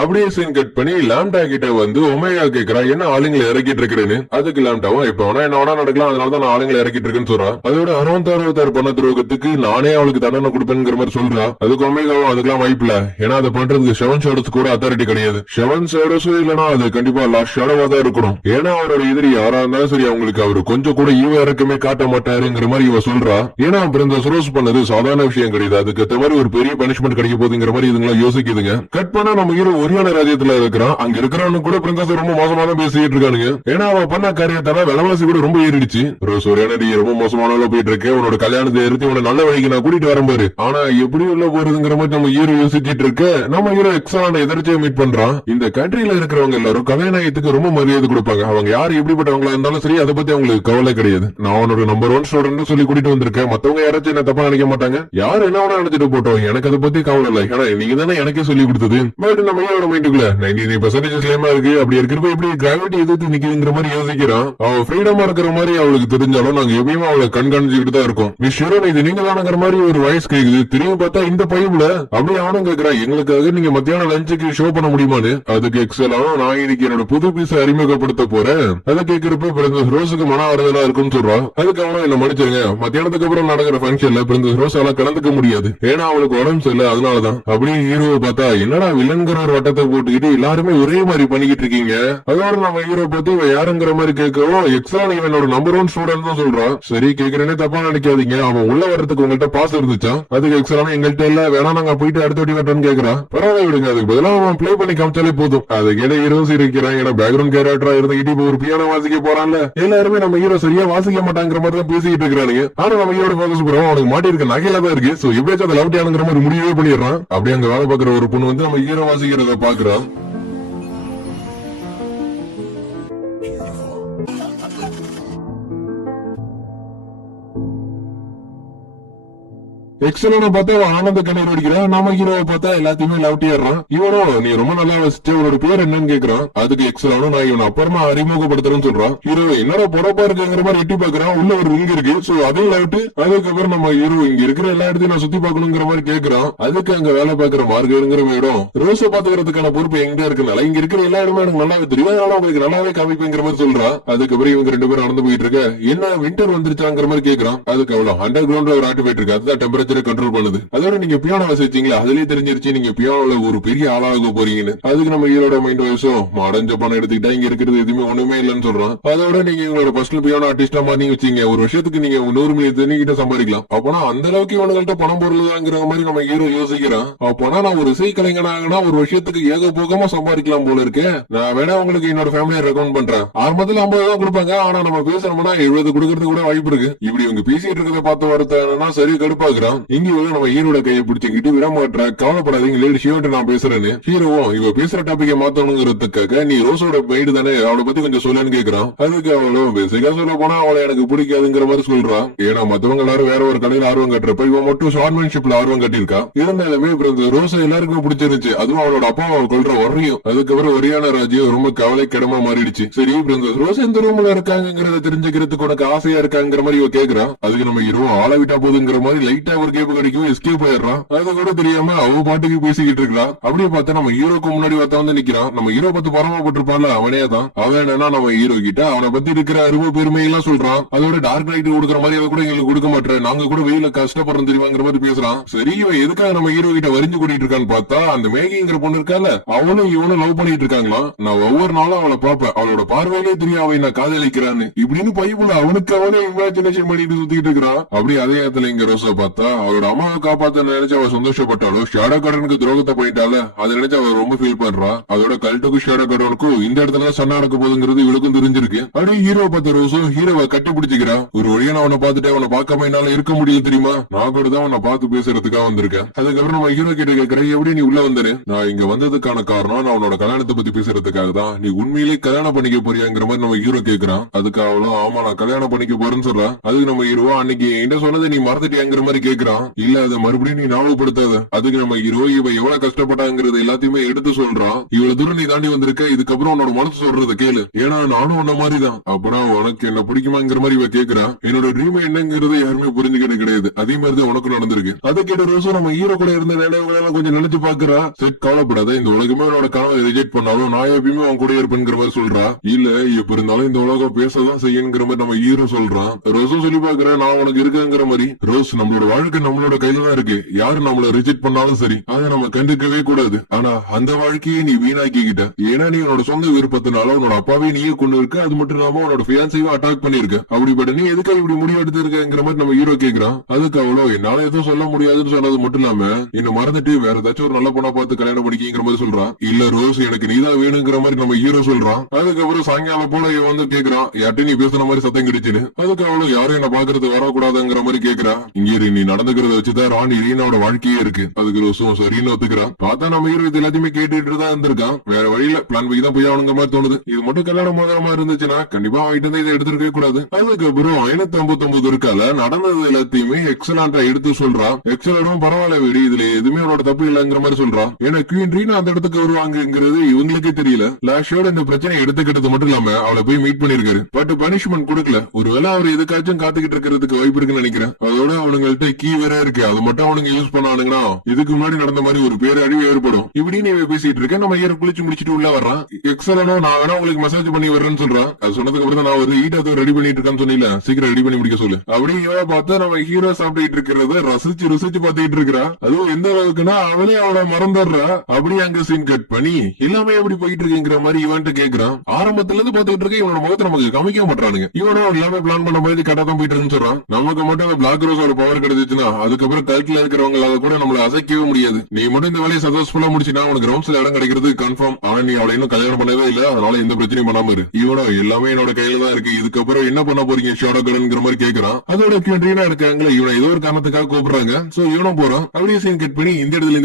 அப்படியே scene cut பண்ணி lambda கிட்ட வந்து ஒமேகா கேக்குறா என்ன ஆளுங்களை இறக்கிட்டு இருக்கிறேன்னு. அதுக்கு லாம்டாவும் இப்ப வேணா என்ன வேணா நடக்கலாம், அதனாலதான் நான் ஆளுங்களை இறக்கிட்டு இருக்கேன்னு சொல்றான். அதோட 66 பண்ண துரோகத்துக்கு நானே அவளுக்கு தண்டனை கொடுப்பேங்கிற மாதிரி சொல்றா. அதுக்கு ஒமேகாவும் அதுக்கெல்லாம் வாய்ப்பில்ல, ஏன்னா அதை பண்றதுக்கு செவன் ஷேடோஸ் கூட அத்தாரிட்டி கிடையாது. செவன் ஷேடோஸும் இல்லனா அது கண்டிப்பா லாஸ்ட் ஷேடோவா தான் இருக்கணும். ஏன்னா அவரோட எதிரி யாரா இருந்தாலும் சரி அவங்களுக்கு அவரு கொஞ்சம் கூட ஈவ இறக்கமே காட்ட மாட்டாருங்கிற மாதிரி இவ சொல்றா. ஏன்னா பிரின்சஸ் ரோஸ் பண்ணது சாதாரண விஷயம் கிடையாது, அதுக்கு ஏத்த மாதிரி ஒரு பெரிய பனிஷ்மெண்ட் கிடைக்க போகுதுங்கிற மாதிரி இதுங்களா யோசிக்குதுங்க. கட் பண்ணா நம்ம ஹீரோ ஒரியான ராஜ்யத்துல இருக்கிறான். அங்க இருக்கிறவனு கூட பிரின்சஸ் ரொம்ப மோசமா தான் பேசிட்டு இருக்கானுங்க. ஏன்னா அவன் பண்ண காரியத்தால விலைவாசி கூட ரொம்ப ஏறிடுச்சு. ரோஸ் ஒரியான ரொம்ப மோசமான போயிட்டு இருக்கு, உன்னோட கல்யாணத்தை எடுத்து உன நல்ல வழிக்கு நான் கூட்டிட்டு வரேன் பாரு. ஆனா எப்படி உள்ள போறதுங்கிற மாதிரி நம்ம ஹீரோ யோசிச்சுட்டு இருக்க நம்ம ஹீரோ எக்ஸான எதிர்த்து மீட் பண்றான். இந்த கண்ட்ரில இருக்கிறவங்க எல்லாரும் கலைநாயகத்துக்கு ரொம்ப மரியாதை கொடுப்பாங்க. அவங்க யாரு எப்படிப்பட்டவங்களா இருந்தாலும் சரி அதை பத்தி அவங்களுக்கு கவலை கிடையாது. நான் அவனோட நம்பர் 1 ஸ்டூடெண்ட் சொல்லி கூட்டிட்டு வந்திருக்கேன். மத்தவங்க யாராச்சும் என்ன தப்பா நினைக்க மாட்டாங்க. யாரு என்ன வேணா நினைச்சிட்டு போட்டோம், எனக்கு அதை பத்தி கவலை இல்லை. ஏன்னா நீங்க தானே எனக்கே சொல்லி கொடுத்தது. பட் நம்ம ஹீரோட மைண்டுக்குள்ள 99% ஸ்லேமா இருக்கு. அப்படி இருக்கிறப்ப எப்படி கிராவிட்டி எதிர்த்து நிக்குதுங்கிற மாதிரி யோசிக்கிறான். அவன் ஃப்ரீடமா இருக்கிற மாதிரி அவளுக்கு தெரிஞ்சாலும் நாங்க எப்பயுமே அவளை கண்காணிச்சுக்கிட்டு தான் இருக்கோம். விஷயம் இது நீங்க தானங்கிற மாதிரி ஒரு வாய்ஸ் கேக்குது. திரும்பி பார்த்தா இந்த பைப்ல அப்படியே அவனும் கேக்குறான், எங்களுக்காக நீங்க மத்தியானம் லஞ்சுக்கு ஷோ பண்ண முடியுமான்னு. அதுக்கு எக்ஸலாவும் நான் இன்னைக்கு என்னோட புது பீஸை அறிமுகப்படுத்த போறேன். அதை கேட்கிறப்ப பிரின்சஸ் ரோஸுக்கு மன ஆறுதலா இருக்குன்னு சொல்றான். அதுக்கு அவனும் என்ன மன்னிச்சிருங்க, மத்தியானத்துக்கு அப்புறம் நடக்கிற ஃபங்க்ஷன்ல பிரின்சஸ் ரோஸால கலந்துக்க முடியாது, ஏன்னா அவளுக்கு உடம்பு சரியில்லை, அதனாலதான். அப்படியே ஹீரோவை பார்த்தா என்னடா வில்லன்கிற ஒரு வட்டத்தை போட்டுக்கிட்டு எல்லாருமே ஒரே மாதிரி பண்ணிக்கிட்டு இருக்கீங்க. அதோட நம்ம ஹீரோ பத்தி இவன் யாருங்கிற மாதிரி கேட்கவும் எக்ஸலான் இவனோட நம்பர் 1 ஸ்டூடெண்ட் தான் சொல்றான். சரி கேக்குறேனே தப்பா நினைக்காதீங்க, அவன் உள்ள வர்றதுக்கு உங்கள்கிட்ட பாஸ் இருந்துச்சா? அதுக்கு எக்ஸலான் எங்கள்கிட்ட இல்ல, வேணா நாங்க போயிட்டு அடுத்த வாட்டி வரட்டோம்னு கேக்குறான். பரவாயில்ல விடுங்க, அதுக்கு பதிலா அவன் பிளே பண்ணி காமிச்சாலே போதும். அது கேட ஹீரோஸ் இருக்கிறான். ஏன்னா பேக்ரவுண்ட் கேரக்டரா இருந்துகிட்டு இப்ப ஒரு பியானோ வாசிக்க போறான்ல, எல்லாருமே நம்ம ஹீரோ சரியா வாசிக்க மாட்டாங்கிற மாதிரி தான் பேசிக்கிட்டு இருக்கிறானுங்க. ஆனா நம்ம ஹீரோட போக்கஸ் போறோம் அவனுக்கு மாட்டி இருக்க நகையில தான் இருக்கு. சோ எப்படியாச்சும் அதை லவ்டியானுங்கிற மாதிரி முடிவே பண்ணிடுறான். அப்படியே அங்க வேலை பாக்குற ஒரு பொண்ணு வந்து நம்ம ஹீரோ வாசிக்கிறத பாக்குறான். எக்ஸலனை பார்த்தா அவன் ஆனந்த கண்ணீர் அடிக்கிறான். நாம ஹீரோவை பார்த்தா எல்லாத்தையுமே லவ்ட்டிடுறான். இவனும் நீ ரொம்ப நல்லா வசிச்சு உன்னோட பேர் என்னன்னு கேக்குறான். அதுக்கு எக்ஸலனும் நான் இவன் அப்புறமா அறிமுகப்படுத்துறேன்னு சொல்றான். ஹீரோ என்னடா பொறப்பா இருக்குங்கிற மாதிரி எட்டி பாக்குறான். உள்ள ஒரு ரிங் இருக்கு, சோ அதையும் லவ்ட்டு. அதுக்கப்புறம் நம்ம ஹீரோ இங்க இருக்கிற எல்லா இடத்தையும் நான் சுத்தி பாக்கணுங்கிற மாதிரி கேக்குறான். அதுக்கு அங்க வேலை பாக்குற மார்கருங்கிற இடம் ரோஸை பாத்துக்கிறதுக்கான பொறுப்பு எங்க இருக்குனால இங்க இருக்கிற எல்லா இடமும் எனக்கு நல்லாவே தெரியும், அதனால உங்களுக்கு நல்லாவே காமிப்பேங்கிற மாதிரி சொல்றான். அதுக்கப்புறம் இவங்க 2 பேரும் நடந்து போயிட்டு இருக்க என்ன வின்டர் வந்துருச்சாங்கிற மாதிரி கேக்குறான். அதுக்கு அவ்வளவு அண்டர் கிரவுண்ட்ல ஒரு ஆட்டு போயிட்டு இருக்கு, அதுதான் டெம்பரேச்சர் கண்ட்ரோல் பண்ணுது. அதோட நீங்க பியானோ வாசிச்சீங்களா, அதுலயே தெரிஞ்சிருச்சு நீங்க பியானோல ஒரு பெரிய ஆளாக போறீங்கன்னு. அதுக்கு நம்ம ஹீரோட மைண்ட் வாய்ஸும் அடைஞ்ச பணம் எடுத்துக்கிட்டா இங்க இருக்கிறது எதுவுமே ஒண்ணுமே இல்லன்னு சொல்றான். அதோட நீங்க உங்களோட பர்சனல் பியானோ ஆர்டிஸ்டா மாதிரி வச்சீங்க, ஒரு வருஷத்துக்கு நீங்க 100 மில்லியன் கிட்ட சம்பாதிக்கலாம். அப்பனா அந்த அளவுக்கு இவனுங்கள்ட்ட பணம் பொருளுங்கிற மாதிரி நம்ம ஹீரோ யோசிக்கிறான். அப்பனா நான் ஒரு இசை கலைஞனாகனா ஒரு வருஷத்துக்கு ஏகபோகமா சம்பாதிக்கலாம் போல இருக்கு. நான் வேணா உங்களுக்கு என்னோட ஃபேமிலியை ரெக்கமெண்ட் பண்றேன். ஆரம்பத்துல 50 தான் கொடுப்பாங்க, ஆனா நம்ம பேசணும்னா 70 கொடுக்கறது கூட வாய்ப்பு இருக்கு. இப்படி இவங்க பேசிட்டு இருக்கிறத பார்த்து வரத்தானா சரி கடுப்பாக்குறான். இங்க நம்ம ஹீரோட கையை பிடிச்சிக்கிட்டு விடமாட்டா, கவலைப்படாதீங்க லேடி ஷியோட்ட நான் பேசுறேன்னு. ஹீரோவும் இவ பேசுற டாபிக்க மாத்தணுங்கிறதுக்காக நீ ரோஸோட மைடு தானே, அவளை பத்தி கொஞ்சம் சொல்லுன்னு கேக்குறான். அதுக்கு அவளும் பேசிக்கா சொல்ல போனா அவளை எனக்கு பிடிக்காதுங்கிற மாதிரி சொல்றான். ஏன்னா மத்தவங்க எல்லாரும் வேற ஒரு கலையில ஆர்வம் கட்டுறப்ப இவன் மட்டும் ஷார்ட்மேன்ஷிப்ல ஆர்வம் கட்டிருக்கா. இருந்தாலுமே ரோஸை எல்லாருக்குமே பிடிச்சிருந்துச்சு, அதுவும் அவளோட அப்பா அவள் கொள்ற வரையும். அதுக்கப்புறம் ஒரியான ராஜ்யம் ரொம்ப கவலை கிடமா மாறிடுச்சு. சரி ரோஸ் எந்த ரூம்ல இருக்காங்கிறத தெரிஞ்சுக்கிறதுக்கு உனக்கு ஆசையா இருக்காங்கிற மாதிரி இவ கேக்குறான். அதுக்கு நம்ம ஹீரோ ஆள விட்டா போதுங்கிற மாதிரி லைட்டா ஒரு கேப்பு கிடைக்கும், எஸ்கேப் ஆயிடுறான். அது கூட தெரியாம அவ பாட்டுக்கு பேசிக்கிட்டு இருக்கான். அப்படியே பார்த்தா நம்ம ஹீரோக்கு முன்னாடி பார்த்தா வந்து நிக்கிறான். நம்ம ஹீரோ பத்தி பரமப்பட்டிருப்பான்ல அவனே தான். அவன் என்னன்னா நம்ம ஹீரோ கிட்ட அவனை பத்தி இருக்கிற அருமை பெருமை எல்லாம் சொல்றான். அதோட டார்க் லைட் கொடுக்குற மாதிரி அதை கூட எங்களுக்கு கொடுக்க மாட்டேன், நாங்க கூட வெயில கஷ்டப்படுறோம் தெரியுமாங்கிற மாதிரி பேசுறான். சரி இவன் எதுக்காக நம்ம ஹீரோ கிட்ட வரிஞ்சு கூட்டிட்டு இருக்கான்னு பார்த்தா அந்த மேகிங்கிற பொண்ணு இருக்கால, அவனும் இவனும் லவ் பண்ணிட்டு இருக்காங்களா. நான் ஒவ்வொரு நாளும் அவளை பாப்பேன், அவளோட பார்வையிலே தெரியும் அவன் நான் காதலிக்கிறான்னு. இப்படின்னு பைப்புல அவனுக்கு அவனே இமேஜினேஷன் பண்ணிட்டு சுத்திட்டு இருக்கிறான். அப்படி அதே இடத்துல இங்க ரோஸை பார்த்தா அவளோட அம்மாவை காப்பாத்த நினைச்சு அவ சந்தோஷப்பட்டாலும் ஷேடோ கார்டனுக்கு துரோகத்தை போயிட்டால அதை நினைச்சு அவ ரொம்ப ஃபீல் பண்றா. அதோட கல்ட்டுக்கும் ஷேடோ கார்டனுக்கும் இந்த இடத்துல சண்டை நடக்க போகுதுங்கிறது இவளுக்கும் தெரிஞ்சிருக்கு. அப்படியே ஹீரோ பார்த்த ரோஸும் ஹீரோவை கட்டி பிடிச்சிக்கிறா. ஒரு வழியா நான் அவனை பார்த்துட்டு அவனை பார்க்காம என்னால இருக்க முடியும் தெரியுமா, நான் கூட தான் அவனை பார்த்து பேசுறதுக்காக வந்திருக்கேன். அதுக்கப்புறம் நம்ம ஹீரோ கிட்ட கேட்கிறேன், எப்படி நீ உள்ள வந்தேன்னு. நான் இங்க வந்ததுக்கான காரணம் நான் அவனோட கல்யாணத்தை பத்தி பேசுறதுக்காக தான். நீ உண்மையிலே கல்யாணம் பண்ணிக்க போறியாங்கிற மாதிரி நம்ம ஹீரோ கேட்கிறான். அதுக்கு அவளும் ஆமா நான் கல்யாணம் பண்ணிக்க போறேன்னு சொல்றான். அதுக்கு நம்ம ஹீரோ அன்னைக்கு என்ன சொன்னதை நீ மறந்துட்டியாங்கிற மாதிரி கேட்கிறான். கேக்குறான். இல்ல அதை மறுபடியும் நீ ஞாபகப்படுத்தாத. அதுக்கு நம்ம ஹீரோ இவ எவ்வளவு கஷ்டப்பட்டாங்கிறது எல்லாத்தையுமே எடுத்து சொல்றான். இவ்வளவு தூரம் நீ தாண்டி வந்திருக்க, இதுக்கப்புறம் உன்னோட மனசு சொல்றத கேளு. ஏன்னா நானும் உன்ன மாதிரிதான். அப்புறம் உனக்கு என்ன பிடிக்குமாங்கிற மாதிரி இவ கேக்குறான். என்னோட ட்ரீம் என்னங்கிறது யாருமே புரிஞ்சுக்கிட்டு கிடையாது. அதே மாதிரிதான் உனக்கு நடந்திருக்கு. அதை கேட்ட ரோஸும் நம்ம ஹீரோ கூட இருந்த நினைவுகளெல்லாம் கொஞ்சம் நினைச்சு பாக்குறா. செட் கவலைப்படாத, இந்த உலகமே உன்னோட கனவை ரிஜெக்ட் பண்ணாலும் நான் எப்பயுமே அவன் கூட இருப்பேங்கிற மாதிரி சொல்றா. இல்ல எப்ப இருந்தாலும் இந்த உலகம் பேசதான் செய்யணுங்கிற மாதிரி நம்ம ஹீரோ சொல்றான். ரோஸும் சொல்லி பாக்குற நான் உனக்கு இருக்கேங்கிற மாதிரி. ரோஸ் நம்மளோட வாழ்க்கை நம்மளோட கையில தான் இருக்கு. யாரு நம்மள ரிஜெக்ட் பண்ணாலும் சரி, அதை நம்ம கண்டுக்கவே கூடாது. ஆனா அந்த வாழ்க்கையை நீ வீணாக்கிக்கிட்ட. ஏன்னா நீ உன்னோட சொந்த விருப்பத்தினால உன்னோட அப்பாவே நீயே கொண்டு இருக்க. அது மட்டும் இல்லாம உன்னோட ஃபியான்ஸையும் அட்டாக் பண்ணிருக்க. அப்படிப்பட்ட நீ எதுக்காக இப்படி முடிவு எடுத்து இருக்கங்கிற மாதிரி நம்ம ஹீரோ கேக்குறான். அதுக்கு அவ்வளோ என்னால எதுவும் சொல்ல முடியாதுன்னு சொன்னது மட்டும் இல்லாம என்ன மறந்துட்டு வேற ஏதாச்சும் ஒரு நல்ல பொண்ணா பார்த்து கல்யாணம் பண்ணிக்கிங்கிற மாதிரி சொல்றான். இல்ல ரோஸ் எனக்கு நீதான் வேணுங்கிற மாதிரி நம்ம ஹீரோ சொல்றான். அதுக்கப்புறம் சாயங்காலம் போல இவன் வந்து கேக்குறான், யார்ட்டி நீ பேசுன மாதிரி சத்தம் கிடைச்சுன்னு. அதுக்கு அவ்வளோ யாரும் என்ன பாக்குறது வரக்கூடாதுங்கிற மாதிரி கேக்குறா. இங்க நீ நடந்துக்கிறத வச்சுதான் ராணி ரீனாவோட வாழ்க்கையே இருக்கு. அதுக்கு ரோஸும் சரின்னு ஒத்துக்கிறான். பார்த்தா நம்ம ஹீரோ இது எல்லாத்தையுமே கேட்டுட்டு தான் இருந்திருக்கான். வேற வழியில பிளான் பண்ணி தான் போய் அவனுங்க மாதிரி தோணுது. இது மட்டும் கல்யாணம் மோதிரமா இருந்துச்சுன்னா கண்டிப்பா அவன்கிட்ட இருந்து இதை எடுத்துருக்கவே கூடாது. அதுக்கப்புறம் 559 இருக்கால நடந்தது எல்லாத்தையுமே எக்ஸலண்டா எடுத்து சொல்றான். எக்ஸலரும் பரவாயில்ல வீடு, இதுல எதுவுமே அவனோட தப்பு இல்லங்கிற மாதிரி சொல்றான். ஏன்னா குவீன் ரீனா அந்த இடத்துக்கு வருவாங்கிறது இவங்களுக்கே தெரியல. லாஷோட இந்த பிரச்சனை எடுத்துக்கிட்டது மட்டும் இல்லாம அவளை போய் மீட் பண்ணிருக்காரு. பட் பனிஷ்மெண்ட் கொடுக்கல. ஒருவேளை அவர் எதுக்காச்சும் காத்துக்கிட்டு இருக்கிறதுக்கு வாய்ப்பு இருக்குன்னு நினைக்கிறேன். அதோட அவனுங்கள்ட்ட கீ வேற இருக்கு. அது மட்டும் அவனுங்க யூஸ் பண்ணானுங்கன்னா இதுக்கு முன்னாடி நடந்த மாதிரி ஒரு பேர் அழிவு ஏற்படும். இப்படின்னு பேசிட்டு இருக்க நம்ம ஹீரோ குளிச்சு முடிச்சிட்டு உள்ள வர்றான். எக்ஸலனோ நான் வேணா உங்களுக்கு மெசேஜ் பண்ணி வர்றேன்னு சொல்றான். அது சொன்னதுக்கு அப்புறம் நான் ஒரு ஈட்ட ரெடி பண்ணிட்டு இருக்கான்னு சொன்னீல, சீக்கிரம் ரெடி பண்ணி முடிக்க சொல்லு. அப்படி இவ பார்த்தா நம்ம ஹீரோ சாப்பிட்டு இருக்கிறத ரசிச்சு பாத்துக்கிட்டு இருக்கிறா. அதுவும் எந்த அளவுக்குன்னா அவளே அவளை மறந்துடுறா. அப்படி அங்க சீன் கட் பண்ணி எல்லாமே எப்படி போயிட்டு இருக்குங்கிற மாதிரி இவன்ட்டு கேக்குறான். ஆரம்பத்துல இருந்து பாத்துக்கிட்டு இருக்க இவனோட முகத்தை நமக்கு காமிக்க மாட்டானுங்க. இவனோ எல்லாமே பிளான் பண்ண மாதிரி கரெக்டா தான் போயிட்டு இருக்குன்னு சொல்றான். நமக்கு மட்டும் அந்த பிளாக் ரோஸோட பவர் கிடைச்சிச்சுன்னா அதுக்கப்புறம் கல்கில இருக்கிறவங்களால கூட நம்மள அசைக்கவே முடியாது. நீ மட்டும் இந்த வேலையை சக்சஸ்ஃபுல்லா முடிச்சுனா உனக்கு கிரவுண்ட்ஸ்ல இடம் கிடைக்கிறது கன்ஃபார்ம். ஆனா நீ அவளை இன்னும் கல்யாணம் பண்ணவே இல்ல, அதனால எந்த பிரச்சனையும் பண்ணாம இரு. இவனோ எல்லாமே என்னோட கையில தான் இருக்கு, இதுக்கப்புறம் என்ன பண்ண போறீங்க ஷோடோகன்ங்கிற மாதிரி கேக்குறான். அதோட இருக்காங்களே இவனை ஏதோ ஒரு காரணத்துக்காக கூப்பிடுறாங்க. சோ இவனும் போறான். அப்படியே சீன் கட் பண்ணி இந்த இடத்துல